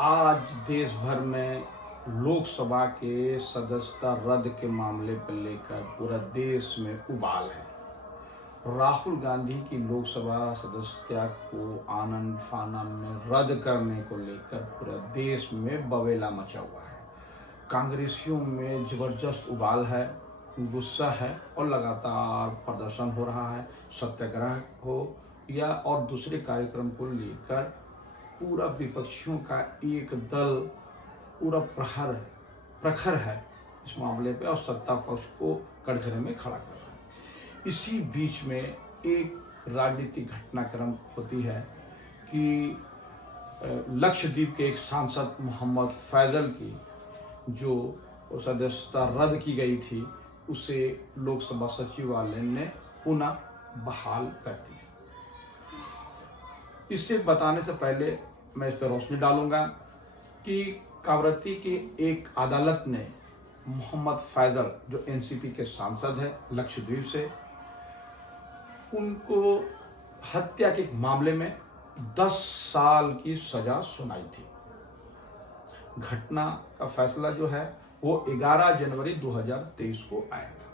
आज देश भर में लोकसभा के सदस्यता रद्द के मामले पर लेकर पूरा देश में उबाल है। राहुल गांधी की लोकसभा सदस्यता को आनन फानन में रद्द करने को लेकर पूरा देश में बवेला मचा हुआ है। कांग्रेसियों में जबरदस्त उबाल है, गुस्सा है और लगातार प्रदर्शन हो रहा है। सत्याग्रह हो या और दूसरे कार्यक्रम को लेकर पूरा विपक्षियों का एक दल पूरा प्रखर है इस मामले पे और सत्ता पक्ष को कटघरे में खड़ा कर रहा है। इसी बीच में एक राजनीतिक घटनाक्रम होती है कि लक्षद्वीप के एक सांसद मोहम्मद फैजल की जो सदस्यता रद्द की गई थी उसे लोकसभा सचिवालय ने पुनः बहाल कर दी। इससे बताने से पहले मैं इस पर रोशनी डालूंगा कि कावरत्ती की एक अदालत ने मोहम्मद फैजल जो एनसीपी के सांसद है लक्षद्वीप से, उनको हत्या के मामले में 10 साल की सजा सुनाई थी। घटना का फैसला जो है वो 11 जनवरी 2023 को आया था।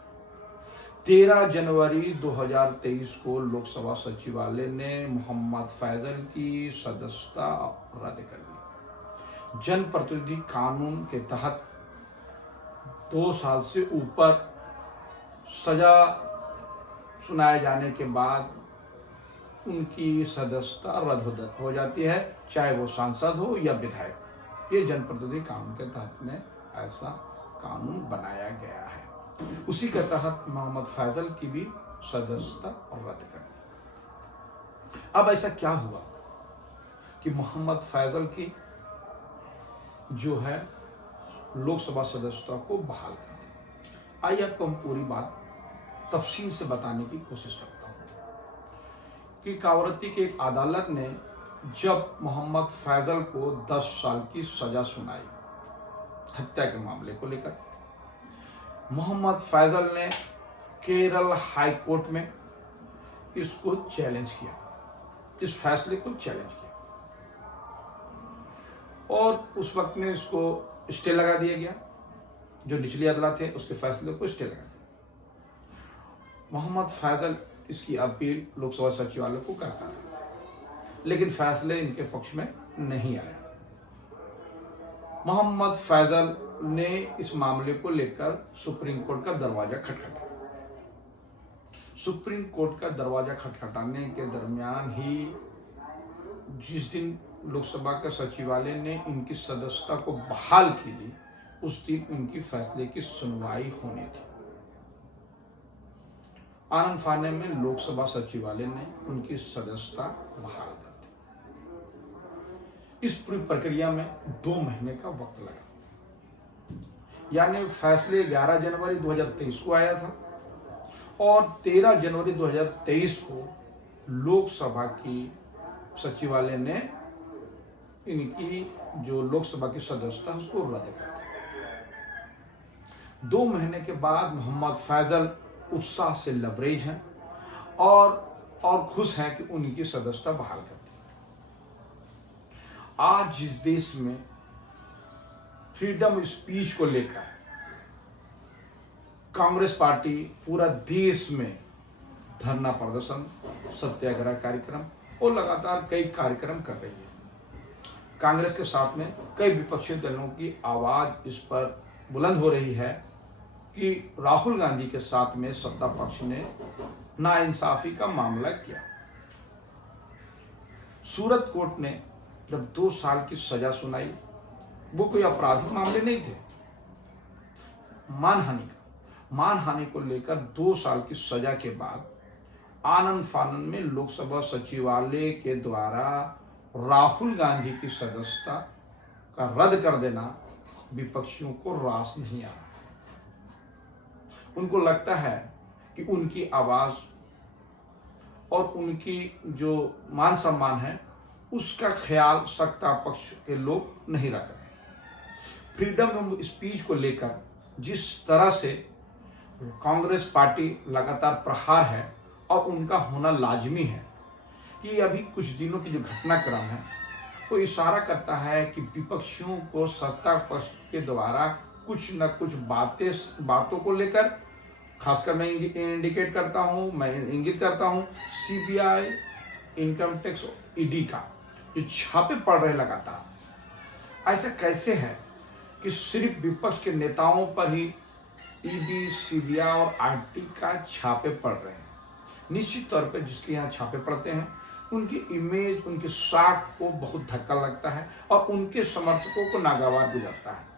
13 जनवरी 2023 को लोकसभा सचिवालय ने मोहम्मद फैजल की सदस्यता रद्द कर दी। जनप्रतिनिधि कानून के तहत 2 साल से ऊपर सजा सुनाए जाने के बाद उनकी सदस्यता रद्द हो जाती है, चाहे वो सांसद हो या विधायक। ये जनप्रतिनिधि कानून के तहत में ऐसा कानून बनाया गया है। उसी के तहत मोहम्मद फैजल की भी सदस्यता रद्द कर दी। अब ऐसा क्या हुआ कि मोहम्मद फैजल की जो है लोकसभा सदस्यता को बहाल कर दी। आइए आपको हम पूरी बात तफसील से बताने की कोशिश करता हूं कि कावरत्ती की एक अदालत ने जब मोहम्मद फैजल को 10 साल की सजा सुनाई हत्या के मामले को लेकर, मोहम्मद फैजल ने केरल हाई कोर्ट में इसको चैलेंज किया, इस फैसले को चैलेंज किया और उस वक्त में इसको स्टे लगा दिया गया। जो निचली अदालत है उसके फैसले को स्टे लगा दिया। मोहम्मद फैजल इसकी अपील लोकसभा सचिवालय को करता है, लेकिन फैसले इनके पक्ष में नहीं आया। मोहम्मद फैजल ने इस मामले को लेकर सुप्रीम कोर्ट का दरवाजा खटखटाया। सुप्रीम कोर्ट का दरवाजा खटखटाने के दरमियान ही जिस दिन लोकसभा का सचिवालय ने इनकी सदस्यता को बहाल की थी, उस दिन इनकी फैसले की सुनवाई होनी थी। आनन फानन में लोकसभा सचिवालय ने उनकी सदस्यता बहाल कर दी। इस पूरी प्रक्रिया में 2 महीने का वक्त लगा, यानी फैसले 11 जनवरी 2023 को आया था और 13 जनवरी 2023 को लोकसभा की सचिवालय ने इनकी जो लोकसभा की सदस्यता उसको रद्द कर दी। 2 महीने के बाद मोहम्मद फैजल उत्साह से लबरेज हैं और खुश हैं कि उनकी सदस्यता बहाल कर दी। आज जिस देश में फ्रीडम स्पीच को लेकर कांग्रेस पार्टी पूरा देश में धरना प्रदर्शन, सत्याग्रह कार्यक्रम और लगातार कई कार्यक्रम कर रही है, कांग्रेस के साथ में कई विपक्षी दलों की आवाज इस पर बुलंद हो रही है कि राहुल गांधी के साथ में सत्ता पक्ष ने नाइंसाफी का मामला किया। सूरत कोर्ट ने जब 2 साल की सजा सुनाई, वो कोई आपराधिक मामले नहीं थे, मानहानि को लेकर 2 साल की सजा के बाद आनन फानन में लोकसभा सचिवालय के द्वारा राहुल गांधी की सदस्यता का रद्द कर देना विपक्षियों को रास नहीं आ रहा है। उनको लगता है कि उनकी आवाज और उनकी जो मान सम्मान है उसका ख्याल सत्ता पक्ष के लोग नहीं रख रहे। फ्रीडम ऑफ स्पीच को लेकर जिस तरह से कांग्रेस पार्टी लगातार प्रहार है और उनका होना लाजमी है कि अभी कुछ दिनों की जो घटनाक्रम है वो इशारा करता है कि विपक्षियों को सत्ता पक्ष के द्वारा कुछ न कुछ बातों को लेकर, खासकर मैं इंडिकेट करता हूं, मैं इंगित करता हूं सीबीआई, इनकम टैक्स, ईडी का जो छापे पड़ रहे लगातार। ऐसा कैसे है कि सिर्फ विपक्ष के नेताओं पर ही ईडी, सीबीआई और आईटी का छापे पड़ रहे हैं? निश्चित तौर पर जिसके यहाँ छापे पड़ते हैं उनकी इमेज, उनकी साख को बहुत धक्का लगता है और उनके समर्थकों को नागवार गुजरता है।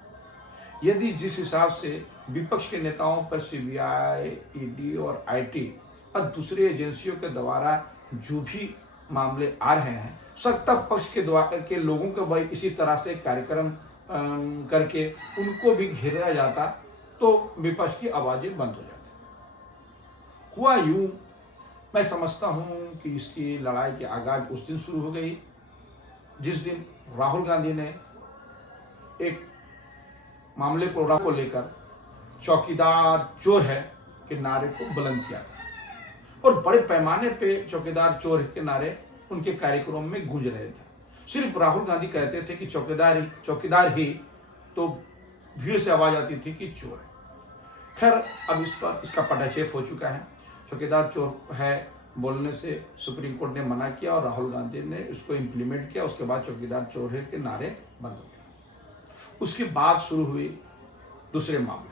यदि जिस हिसाब से विपक्ष के नेताओं पर सीबीआई, ईडी और आईटी और दूसरी एजेंसियों के द्वारा जो भी मामले आ रहे हैं, सत्ता पक्ष के लोगों को भाई इसी तरह से कार्यक्रम करके उनको भी घेरा जाता तो विपक्ष की आवाजें बंद हो जाती। हुआ यूं, मैं समझता हूं कि इसकी लड़ाई की आगाज उस दिन शुरू हो गई जिस दिन राहुल गांधी ने एक मामले को लेकर चौकीदार चोर है के नारे को बुलंद किया था और बड़े पैमाने पे चौकीदार चोर के नारे उनके कार्यक्रम में गूंज रहे थे। सिर्फ राहुल गांधी कहते थे कि चौकीदार ही, तो भीड़ से आवाज आती थी कि चोर है। खैर, अब इस पर इसका पटाक्षेप हो चुका है। चौकीदार चोर है बोलने से सुप्रीम कोर्ट ने मना किया और राहुल गांधी ने उसको इम्प्लीमेंट किया। उसके बाद चौकीदार चोर है के नारे बंद हो गए। उसके बाद शुरू हुई दूसरे मामले।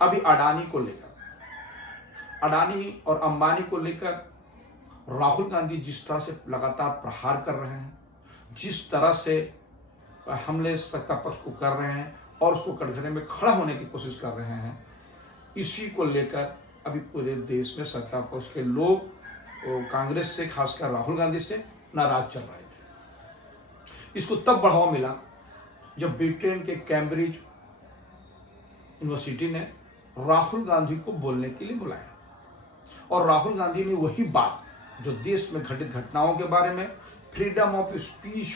अभी अडानी को लेकर, अडानी और अंबानी को लेकर राहुल गांधी जिस तरह से लगातार प्रहार कर रहे हैं, जिस तरह से हमले सत्ता पक्ष को कर रहे हैं और उसको कटघरे में खड़ा होने की कोशिश कर रहे हैं, इसी को लेकर अभी पूरे देश में सत्ता पक्ष के लोग कांग्रेस से, खासकर राहुल गांधी से नाराज चल रहे थे। इसको तब बढ़ावा मिला जब ब्रिटेन के कैम्ब्रिज यूनिवर्सिटी ने राहुल गांधी को बोलने के लिए बुलाया और राहुल गांधी ने वही बात जो देश में घटित घटनाओं के बारे में, फ्रीडम ऑफ स्पीच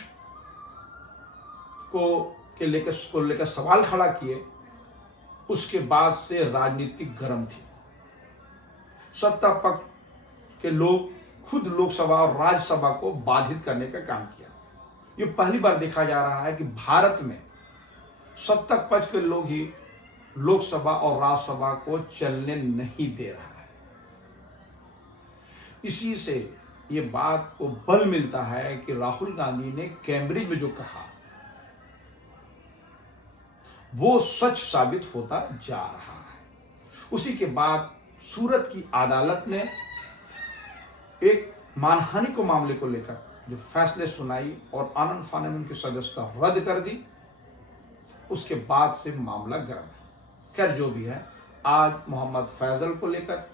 को लेकर सवाल खड़ा किए, उसके बाद से राजनीतिक गर्म थी। सत्ता पक्ष के लोग खुद लोकसभा और राज्यसभा को बाधित करने का काम किया। ये पहली बार देखा जा रहा है कि भारत में सत्ता पक्ष के लोग ही लोकसभा और राज्यसभा को चलने नहीं दे रहा है। इसी से ये बात को बल मिलता है कि राहुल गांधी ने कैम्ब्रिज में जो कहा वो सच साबित होता जा रहा है। उसी के बाद सूरत की अदालत ने एक मानहानि को मामले को लेकर जो फैसले सुनाई और आनंद फानन उनकी सदस्यता रद्द कर दी, उसके बाद से मामला गर्म है। खैर, जो भी है, आज मोहम्मद फैजल को लेकर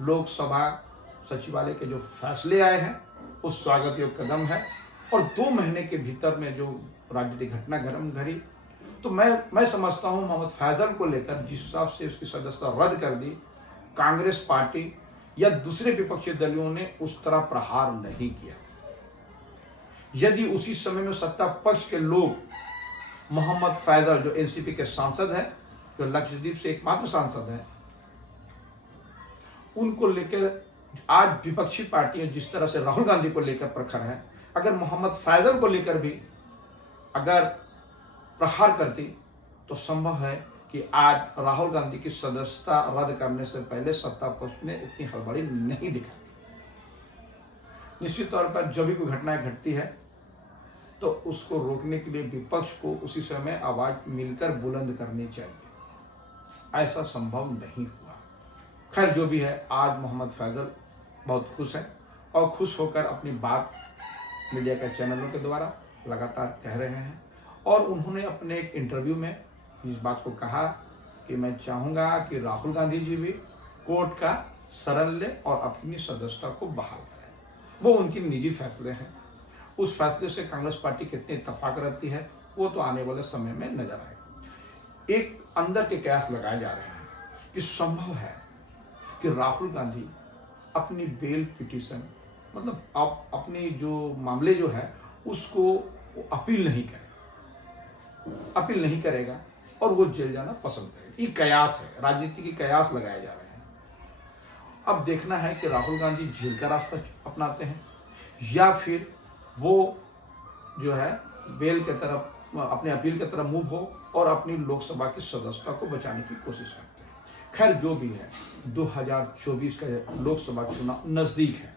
लोकसभा सचिवालय के जो फैसले आए हैं वो स्वागत योग्य कदम है और 2 महीने के भीतर में जो राजनीतिक घटना गर्म घड़ी, तो मैं समझता हूं मोहम्मद फैजल को लेकर जिस हिसाब से उसकी सदस्यता रद्द कर दी, कांग्रेस पार्टी या दूसरे विपक्षी दलों ने उस तरह प्रहार नहीं किया। यदि उसी समय में सत्ता पक्ष के लोग मोहम्मद फैजल, जो एनसीपी के सांसद हैं, जो लक्षद्वीप से एकमात्र सांसद हैं, उनको लेकर आज विपक्षी पार्टियां जिस तरह से राहुल गांधी को लेकर प्रखर है, अगर मोहम्मद फैजल को लेकर भी अगर प्रहार करती तो संभव है कि आज राहुल गांधी की सदस्यता रद्द करने से पहले सत्ता पक्ष ने इतनी हड़बड़ी नहीं दिखाई। निश्चित तौर पर जब भी कोई घटनाएं घटती है तो उसको रोकने के लिए विपक्ष को उसी समय आवाज मिलकर बुलंद करनी चाहिए। ऐसा संभव नहीं हुआ। खैर, जो भी है, आज मोहम्मद फैजल बहुत खुश है और खुश होकर अपनी बात मीडिया के चैनलों के द्वारा लगातार कह रहे हैं और उन्होंने अपने एक इंटरव्यू में इस बात को कहा कि मैं चाहूँगा कि राहुल गांधी जी भी कोर्ट का शरण ले और अपनी सदस्यता को बहाल करें। वो उनकी निजी फैसले हैं। उस फैसले से कांग्रेस पार्टी कितनी इत्तेफाक रहती है वो तो आने वाले समय में नजर आएगा। एक अंदर के कयास लगाए जा रहे हैं कि संभव है कि राहुल गांधी अपनी बेल पिटीशन, मतलब अपनी जो मामले जो है उसको अपील नहीं करेगा और वो जेल जाना पसंद करेगा। ये कयास है, राजनीति की कयास लगाए जा रहे हैं। अब देखना है कि राहुल गांधी जेल का रास्ता अपनाते हैं या फिर वो जो है बेल के तरफ अपने अपील की तरफ मूव हो और अपनी लोकसभा की सदस्यता को बचाने की कोशिश करते हैं। खैर जो भी है, 2024 का लोकसभा चुनाव नजदीक है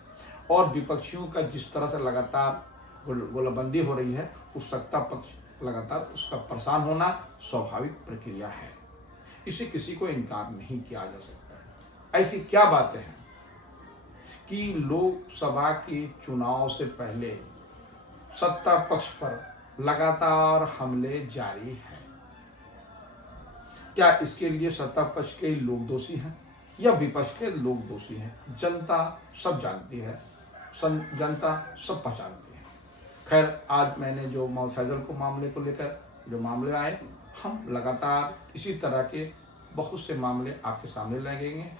और विपक्षियों का जिस तरह से लगातार गोलाबंदी हो रही है, उस सत्ता पक्ष लगातार उसका परेशान होना स्वाभाविक प्रक्रिया है। इसे किसी को इनकार नहीं किया जा सकता है। ऐसी क्या बातें हैं कि लोकसभा के चुनाव से पहले सत्ता पक्ष पर लगातार हमले जारी हैं? क्या इसके लिए सत्ता पक्ष के लोग दोषी हैं या विपक्ष के लोग दोषी हैं? जनता सब जानती है, जनता सब पहचानती है। खैर आज मैंने जो मोहम्मद फैजल को मामले को लेकर जो मामले आए, हम लगातार इसी तरह के बहुत से मामले आपके सामने लाएंगे।